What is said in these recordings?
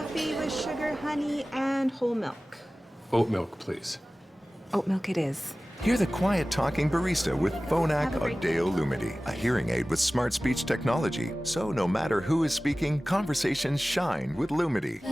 coffee with sugar, honey, and whole milk. Oat milk, please. Oat milk it is. Hear the quiet talking barista with Phonak Have a great Audeo Lumity, a hearing aid with smart speech technology. So no matter who is speaking, conversations shine with Lumity.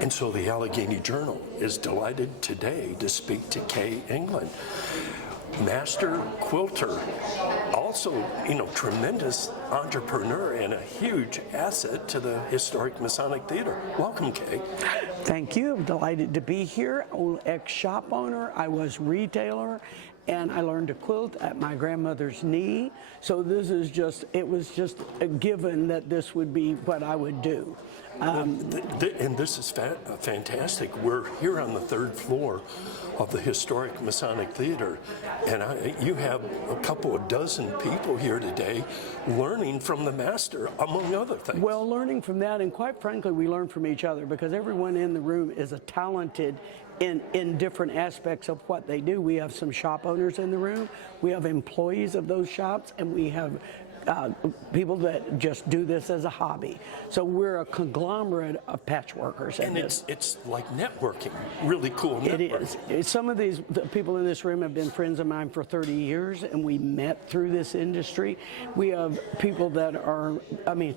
And so the Allegheny Journal is delighted today to speak to Kaye England, master quilter, also, tremendous entrepreneur and a huge asset to the Historic Masonic Theatre. Welcome, Kaye. Thank you. I'm delighted to be here. Ex-shop owner, I was retailer, and I learned to quilt at my grandmother's knee. So it was just a given that this would be what I would do. And this is fantastic. We're here on the third floor of the Historic Masonic Theatre, and you have a couple of dozen people here today learning from the master, among other things. Well, learning from that, and quite frankly, we learn from each other because everyone in the room is a talented in different aspects of what they do. We have some shop owners in the room, we have employees of those shops, and we have people that just do this as a hobby. So we're a conglomerate of patchworkers. And it's like networking, really cool networking. It is. Some of the people in this room have been friends of mine for 30 years, and we met through this industry. We have people that are,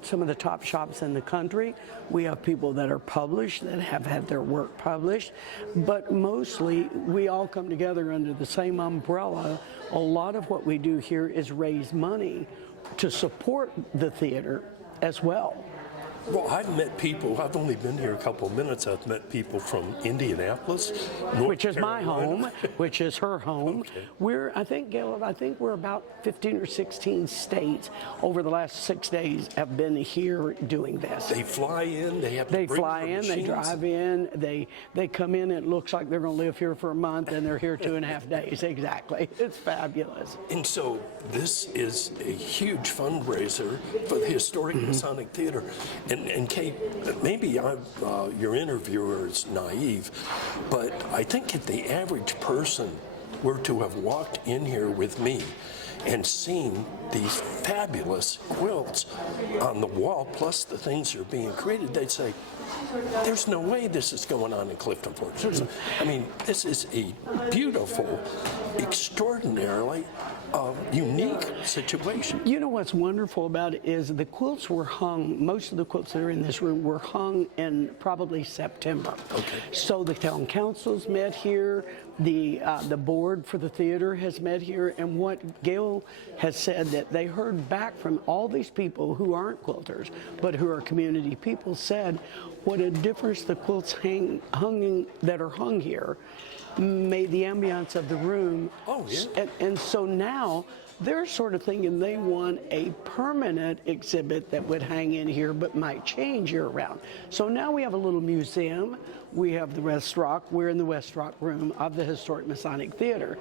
some of the top shops in the country. We have people that are published, that have had their work published. But mostly, we all come together under the same umbrella. A lot of what we do here is raise money to support the theater as well. Well, I've met people, I've only been here a couple of minutes, I've met people from Indianapolis, which is my home, which is her home. Okay. I think, Gail, we're about 15 or 16 states over the last 6 days have been here doing this. They fly in, they fly in, they drive in, they come in, it looks like they're going to live here for a month, and they're here 2.5 days, exactly. It's fabulous. And so this is a huge fundraiser for the Historic Masonic Theatre. And Kaye, maybe your interviewer is naive, but I think if the average person were to have walked in here with me and seen these fabulous quilts on the wall, plus the things that are being created, they'd say, there's no way this is going on in Clifton Forge. This is a beautiful, extraordinarily unique situation. You know what's wonderful about it is the quilts were hung, most of the quilts that are in this room were hung in probably September. Okay. So the town council's met here, the board for the theater has met here, and what Gail has said that they heard back from all these people who aren't quilters, but who are community people, said what a difference the quilts that are hung here made the ambiance of the room. Oh, yeah. And so now they're sort of thinking they want a permanent exhibit that would hang in here but might change year round. So now we have a little museum. We have the West Rock. We're in the West Rock room of the Historic Masonic Theatre.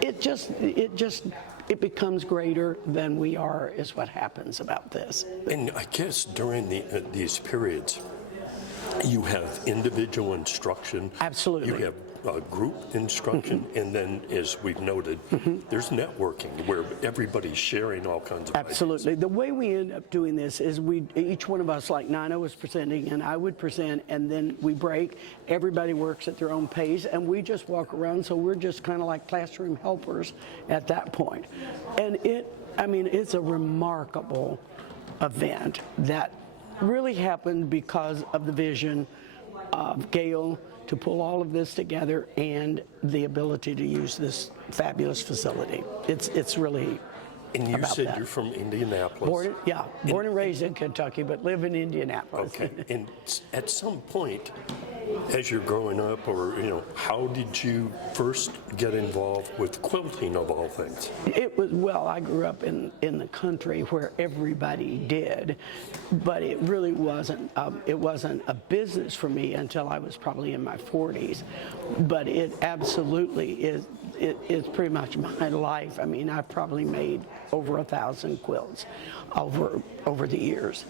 It becomes greater than we are is what happens about this. And I guess during these periods, you have individual instruction. Absolutely. You have group instruction, and then, as we've noted, there's networking where everybody's sharing all kinds of Absolutely. ideas. The way we end up doing this is each one of us, like Nina was presenting, and I would present, and then we break. Everybody works at their own pace, and we just walk around, so we're just kind of like classroom helpers at that point. And it's a remarkable event that really happened because of the vision of Gail to pull all of this together and the ability to use this fabulous facility. It's really And you about said that. you're from Indianapolis. Born and raised in Kentucky, but live in Indianapolis. Okay. And at some point, as you're growing up, or how did you first get involved with quilting of all things? I grew up in the country where everybody did, but it really wasn't. It wasn't a business for me until I was probably in my 40s. But it absolutely is. it's pretty much my life. I mean, I've probably made over 1,000 quilts over the years.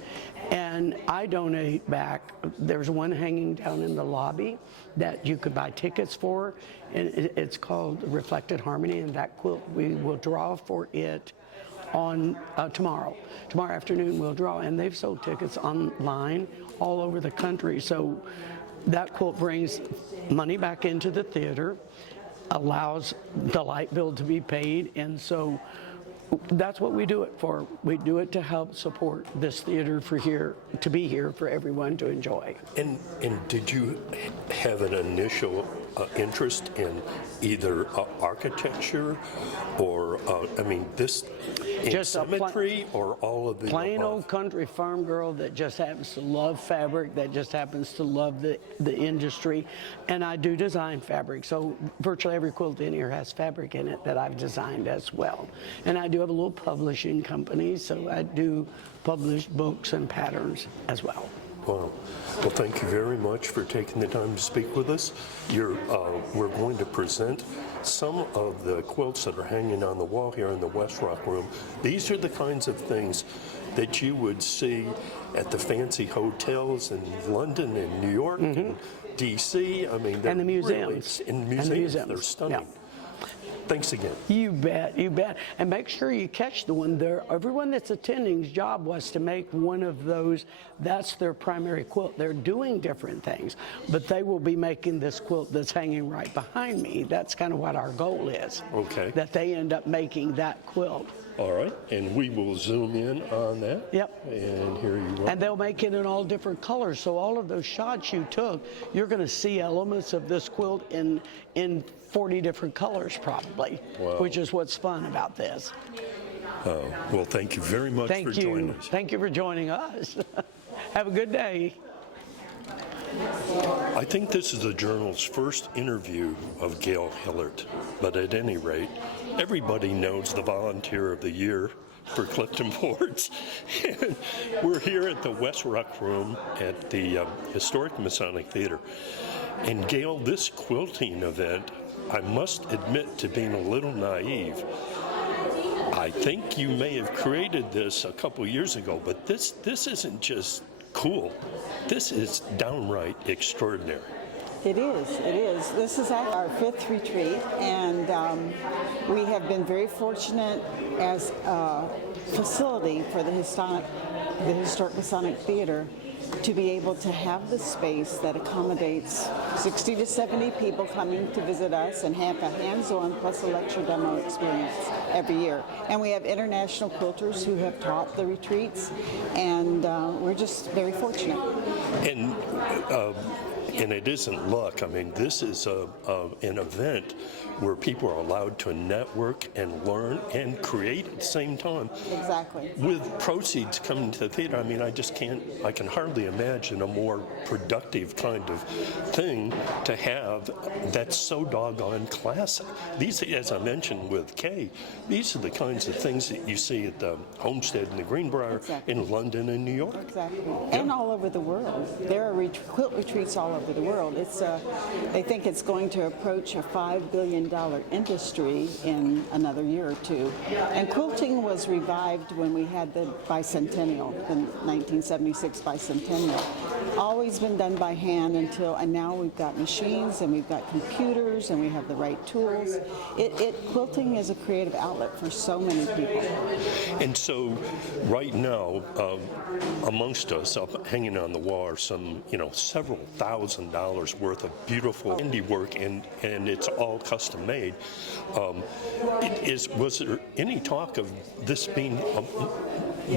And I donate back. There's one hanging down in the lobby that you could buy tickets for, and it's called Reflected Harmony, and that quilt, we will draw for it on tomorrow afternoon. We'll draw, and they've sold tickets online all over the country. So that quilt brings money back into the theater, allows the light bill to be paid, and so that's what we do it for. We do it to help support this theater to be here for everyone to enjoy. And did you have an initial interest in either architecture or, this in Just symmetry or all of the plain above? old country farm girl that just happens to love fabric, that just happens to love the industry. And I do design fabric, so virtually every quilt in here has fabric in it that I've designed as well. And I do have a little publishing company, so I do publish books and patterns as well. Wow. Well, thank you very much for taking the time to speak with us. We're going to present some of the quilts that are hanging on the wall here in the West Rock Room. These are the kinds of things that you would see at the fancy hotels in London and New York and D.C. I mean, And the museums. Really, in museums, they're stunning. Yeah. Thanks again. You bet, you bet. And make sure you catch the one there. Everyone that's attending's job was to make one of those. That's their primary quilt. They're doing different things, but they will be making this quilt that's hanging right behind me. That's kind of what our goal is. Okay. That they end up making that quilt. All right, and we will zoom in on that. Yep. And here you are. And they'll make it in all different colors. So all of those shots you took, you're going to see elements of this quilt in 40 different colors probably, Wow. which is what's fun about this. Well, thank you very much for joining us. Thank you for joining us. Have a good day. I think this is the Journal's first interview of Gail Hillert, but at any rate, everybody knows the Volunteer of the Year for Clifton Forge. And we're here at the West Rock Room at the Historic Masonic Theatre. And Gail, this quilting event, I must admit to being a little naive. I think you may have created this a couple years ago, but this isn't just cool. This is downright extraordinary. It is, it is. This is our 5th retreat, and we have been very fortunate as a facility for the Historic Masonic Theatre to be able to have the space that accommodates 60 to 70 people coming to visit us and have a hands-on plus a lecture demo experience every year. And we have international quilters who have taught the retreats, and we're just very fortunate. And it isn't luck. I mean, this is an event where people are allowed to network and learn and create at the same time. Exactly. With proceeds coming to the theater, I mean, I can hardly imagine a more productive kind of thing to have that's so doggone classic. These, as I mentioned with Kaye, these are the kinds of things that you see at the Homestead and the Greenbrier Exactly. in London and New York. Exactly. And all over the world. There are quilt retreats all over the world. They think it's going to approach a $5 billion industry in another year or two. And quilting was revived when we had the bicentennial, the 1976 bicentennial. Always been done by hand and now we've got machines and we've got computers and we have the right tools. Quilting is a creative outlet for so many people. And so right now, amongst us, up hanging on the wall are some, several $1,000s worth of beautiful indie work, and it's all custom made. Was there any talk of this being a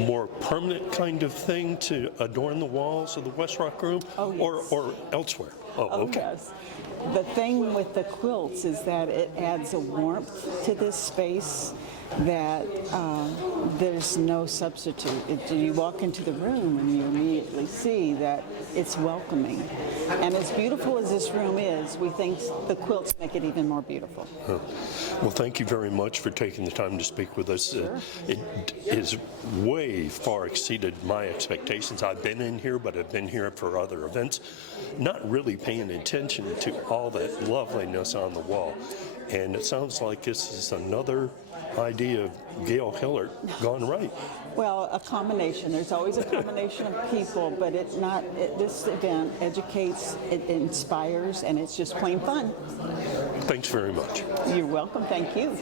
more permanent kind of thing to adorn the walls of the West Rock Room? Oh, yes. Or elsewhere? Oh, okay. Yes. The thing with the quilts is that it adds a warmth to this space that there's no substitute. You walk into the room and you immediately see that it's welcoming. And as beautiful as this room is, we think the quilts make it even more beautiful. Well, thank you very much for taking the time to speak with us. Sure. It is way far exceeded my expectations. I've been in here, but I've been here for other events, not really paying attention to all that loveliness on the wall. And it sounds like this is another idea of Gail Hillert gone right. Well, a combination. There's always a combination of people, but it's not. This event educates, it inspires, and it's just plain fun. Thanks very much. You're welcome. Thank you.